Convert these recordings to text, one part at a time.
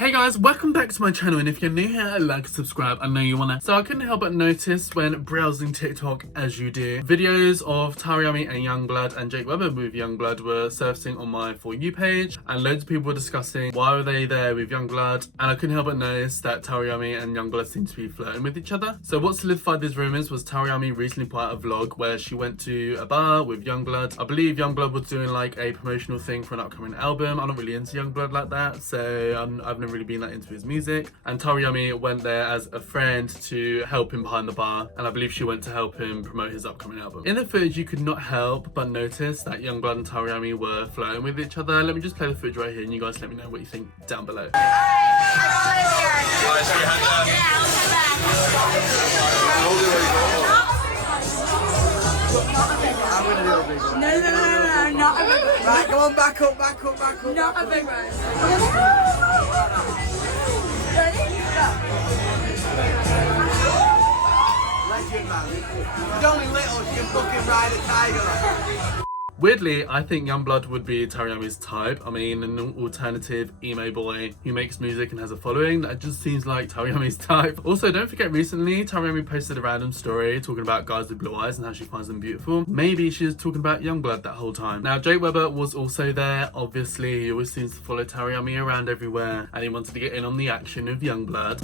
Hey guys, welcome back to my channel, and if you're new here, like, subscribe, I know you wanna. So I couldn't help but notice when browsing TikTok, as you do, videos of Tiami and Yungblud and Jake Webber with Yungblud were surfacing on my For You page, and loads of people were discussing why were they there with Yungblud, and I couldn't help but notice that Tiami and Yungblud seem to be flirting with each other. So what solidified these rumours was Tiami recently put out a vlog where she went to a bar with Yungblud. I believe Yungblud was doing like a promotional thing for an upcoming album. I'm not really into Yungblud like that, so I've never really been that into his music. And Tiami went there as a friend to help him behind the bar, and I believe she went to help him promote his upcoming album. In the footage, you could not help but notice that Yungblud and Tiami were flirting with each other. Let me just play the footage right here, and you guys let me know what you think down below. No, not a big one. Right, go on, back up. Not a big one. Legend, man. She's only little, she can fucking ride a tiger. Weirdly, I think Yungblud would be Tiami's type. I mean, an alternative emo boy who makes music and has a following. That just seems like Tiami's type. Also, don't forget, recently Tiami posted a random story talking about guys with blue eyes and how she finds them beautiful. Maybe she's talking about Yungblud that whole time. Now, Jake Webber was also there. Obviously, he always seems to follow Tiami around everywhere, and he wanted to get in on the action of Yungblud.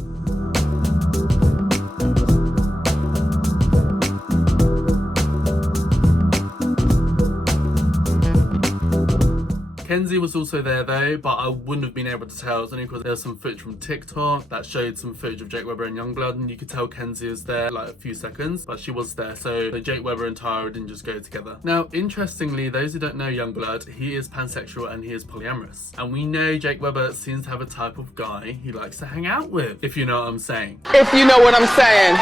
Kenzie was also there though, but I wouldn't have been able to tell. It's only because there was some footage from TikTok that showed some footage of Jake Webber and Yungblud, and you could tell Kenzie was there like a few seconds, but she was there. So Jake Webber and Tyra didn't just go together. Now, interestingly, those who don't know Yungblud, he is pansexual and he is polyamorous. And we know Jake Webber seems to have a type of guy he likes to hang out with, if you know what I'm saying. If you know what I'm saying.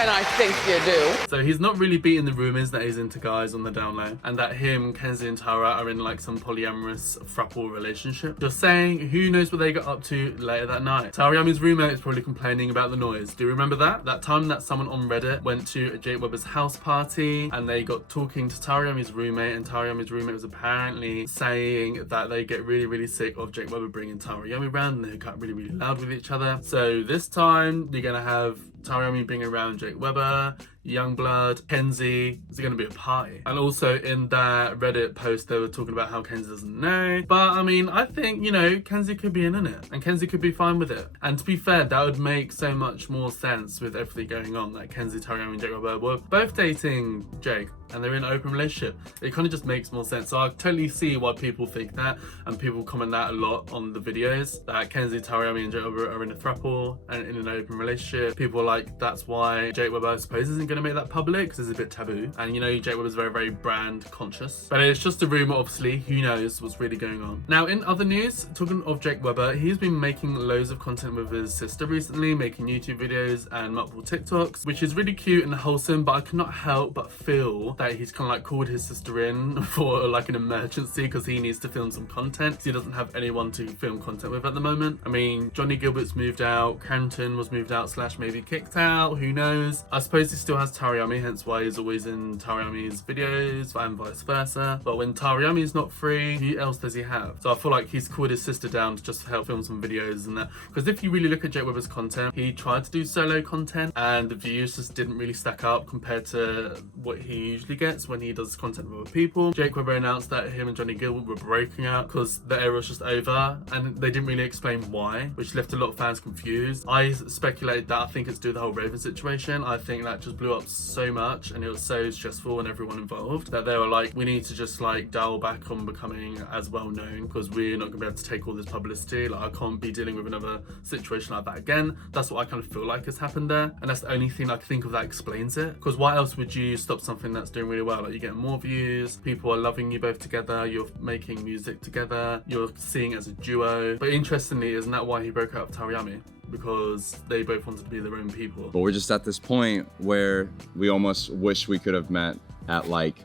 And I think you do. So he's not really beating the rumours that he's into guys on the down low, and that him, Kenzie and Tara are in like some polyamorous throuple relationship. Just saying, who knows what they got up to later that night. Tiami's roommate is probably complaining about the noise. Do you remember that? That time that someone on Reddit went to Jake Webber's house party and they got talking to Tiami's roommate, and Tiami's roommate was apparently saying that they get really sick of Jake Webber bringing Tiami around, and they got really loud with each other. So this time you're gonna have Tiami being around Jake Webber, Yungblud, Kenzie. Is it going to be a party? And also in that Reddit post, they were talking about how Kenzie doesn't know. But I mean, I think, you know, Kenzie could be in it, and Kenzie could be fine with it. And to be fair, that would make so much more sense with everything going on. Like Kenzie, Tiami, and Jake Webber were both dating Jake, and they're in an open relationship. It kind of just makes more sense. So I totally see why people think that, and people comment that a lot on the videos, that Kenzie, Tiami, and Jake Webber are in a throuple and in an open relationship. People are like, that's why Jake Webber, I suppose, isn't going to make that public, because it's a bit taboo. And you know, Jake Webber's very brand conscious. But it's just a rumor, obviously. Who knows what's really going on. Now, in other news, talking of Jake Webber, he's been making loads of content with his sister recently, making YouTube videos and multiple TikToks, which is really cute and wholesome, but I cannot help but feel that he's kind of like called his sister in for like an emergency, because he needs to film some content, because he doesn't have anyone to film content with at the moment. I mean, Johnny Gilbert's moved out, Canton was moved out / maybe kicked out, who knows. I suppose he still has Tiami, hence why he's always in Tiami's videos and vice versa. But when Tiami's not free, who else does he have? So I feel like he's called his sister down to just help film some videos and that. Because if you really look at Jake Webber's content, he tried to do solo content and the views just didn't really stack up compared to what he usually gets when he does content with other people. Jake Webber announced that him and Johnny Gilbert were breaking up because the era was just over, and they didn't really explain why, which left a lot of fans confused. I speculated that I think it's due to the whole Raven situation. I think that just blew up so much and it was so stressful and everyone involved that they were like, we need to just like dial back on becoming as well known, because we're not gonna be able to take all this publicity. Like, I can't be dealing with another situation like that again. That's what I kind of feel like has happened there, and that's the only thing I can think of that explains it. Because why else would you stop something that's doing really well? Like, you're getting more views, people are loving you both together, you're making music together, you're seeing it as a duo. But interestingly, isn't that why he broke up with Tiami? Because they both wanted to be their own people. But we're just at this point where we almost wish we could have met at like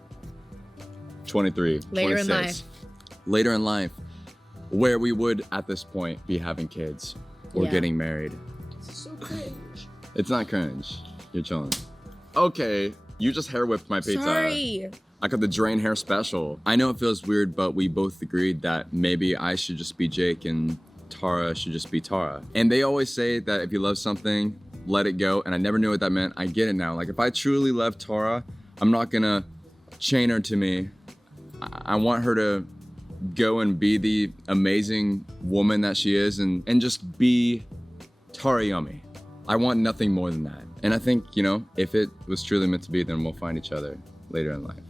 23, Later 26. in life. Later in life, where we would at this point be having kids or Yeah. getting married. It's so cringe. It's not cringe. You're chilling. Okay, you just hair whipped my pizza. Sorry. I got the Drain Hair Special. I know it feels weird, but we both agreed that maybe I should just be Jake and Tara should just be Tara. And they always say that if you love something, let it go. And I never knew what that meant. I get it now. Like if I truly love Tara, I'm not gonna chain her to me. I want her to go and be the amazing woman that she is and just be Tara Yummy. I want nothing more than that. And I think, you know, if it was truly meant to be, then we'll find each other later in life.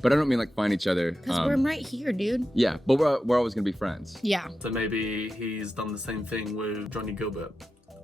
But I don't mean like find each other. Because we're right here, dude. Yeah, but we're always gonna be friends. Yeah. So maybe he's done the same thing with Johnny Gilbert.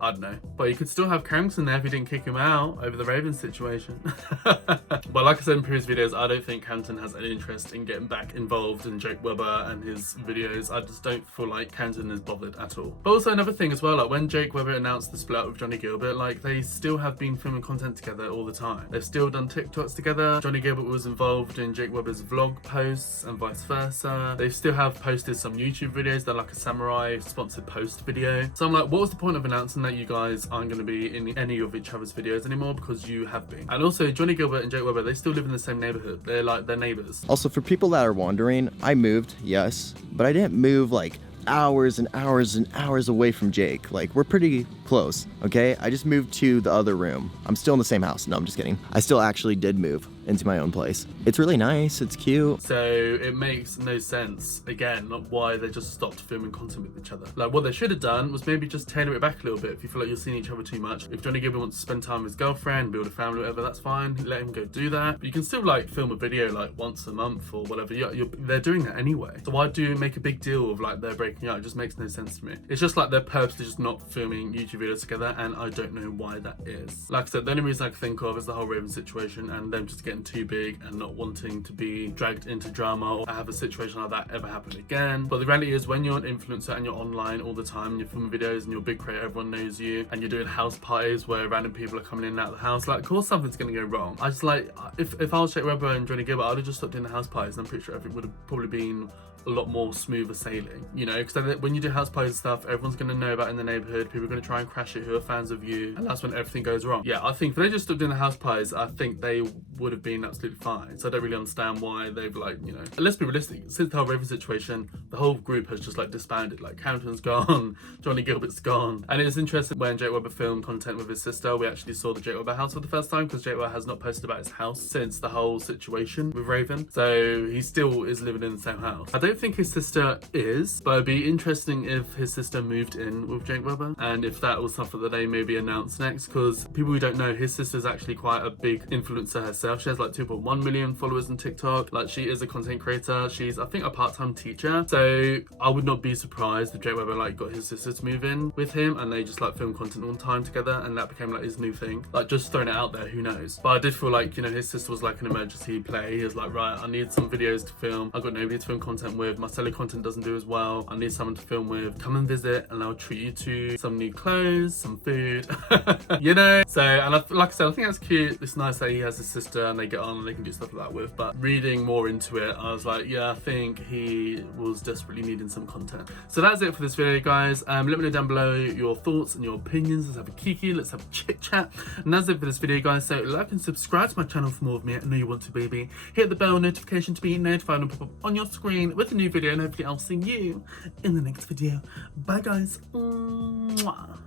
I don't know. But you could still have Crankson there if you didn't kick him out over the Raven situation. But like I said in previous videos, I don't think Canton has any interest in getting back involved in Jake Webber and his videos. I just don't feel like Canton is bothered at all. But also another thing as well, like when Jake Webber announced the split up with Johnny Gilbert, like they still have been filming content together all the time. They've still done TikToks together. Johnny Gilbert was involved in Jake Webber's vlog posts and vice versa. They still have posted some YouTube videos. They're like a samurai sponsored post video. So I'm like, what was the point of announcing that you guys aren't going to be in any of each other's videos anymore, because you have been? And also Johnny Gilbert and Jake Webber, they still live in the same neighborhood. They're like, they're neighbors. Also, for people that are wondering, I moved, yes, but I didn't move like hours and hours and hours away from Jake. Like, we're pretty close, okay? I just moved to the other room. I'm still in the same house. No, I'm just kidding. I still actually did move into my own place. It's really nice. It's cute. So it makes no sense, again, not why they just stopped filming content with each other. Like what they should have done was maybe just tailor it back a little bit. If you feel like you're seeing each other too much, if Johnny Gilbert wants to spend time with his girlfriend, build a family, whatever, that's fine. Let him go do that. But you can still like film a video like once a month or whatever. They're doing that anyway. So why do make a big deal of like they're breaking up? It just makes no sense to me. It's just like they're purposely just not filming YouTube videos together, and I don't know why that is. Like I said, the only reason I can think of is the whole Raven situation and them just getting too big and not wanting to be dragged into drama or have a situation like that ever happen again. But the reality is, when you're an influencer and you're online all the time, you're filming videos and you're a big creator, everyone knows you, and you're doing house parties where random people are coming in and out of the house, like of course something's gonna go wrong. I just like, if I was Jake Webber and Johnny Gilbert, I'd have just stopped doing the house parties, and I'm pretty sure everything would have probably been a lot more smoother sailing, you know, because when you do house parties and stuff, everyone's going to know about it in the neighborhood. People are going to try and crash it who are fans of you, and that's when everything goes wrong. Yeah, I think if they just stopped doing the house parties, I think they would have been absolutely fine. So I don't really understand why they've like, you know, let's be realistic, since the whole Raven situation, the whole group has just like disbanded. Like Carrington's gone, Johnny Gilbert's gone. And it's interesting, when Jake Webber filmed content with his sister, we actually saw the Jake Webber house for the first time, because Jake Webber has not posted about his house since the whole situation with Raven. So he still is living in the same house. I don't think his sister is, but it'd be interesting if his sister moved in with Jake Webber, and if that was something that they maybe announced next, because people who don't know, his sister's actually quite a big influencer herself. She has like 2.1 million followers on TikTok. Like, she is a content creator. She's, I think, a part-time teacher. So I would not be surprised if Jake Webber like got his sister to move in with him, and they just like film content all the time together, and that became like his new thing. Like, just throwing it out there, who knows. But I did feel like, you know, his sister was like an emergency play. He was like, right, I need some videos to film. I've got nobody to film content with. My selling content doesn't do as well. I need someone to film with. Come and visit, and I'll treat you to some new clothes, some food, you know. So, and like I said, I think that's cute. It's nice that he has his sister and they get on and they can do stuff like that with. But reading more into it, I was like, yeah, I think he was desperately needing some content. So that's it for this video, guys. Let me know down below your thoughts and your opinions. Let's have a kiki, let's have a chit chat. And that's it for this video, guys. So like and subscribe to my channel for more of me. I know you want to, baby. Hit the bell notification to be notified and pop up on your screen with a new video, and hopefully I'll see you in the next video. Bye, guys. Mwah.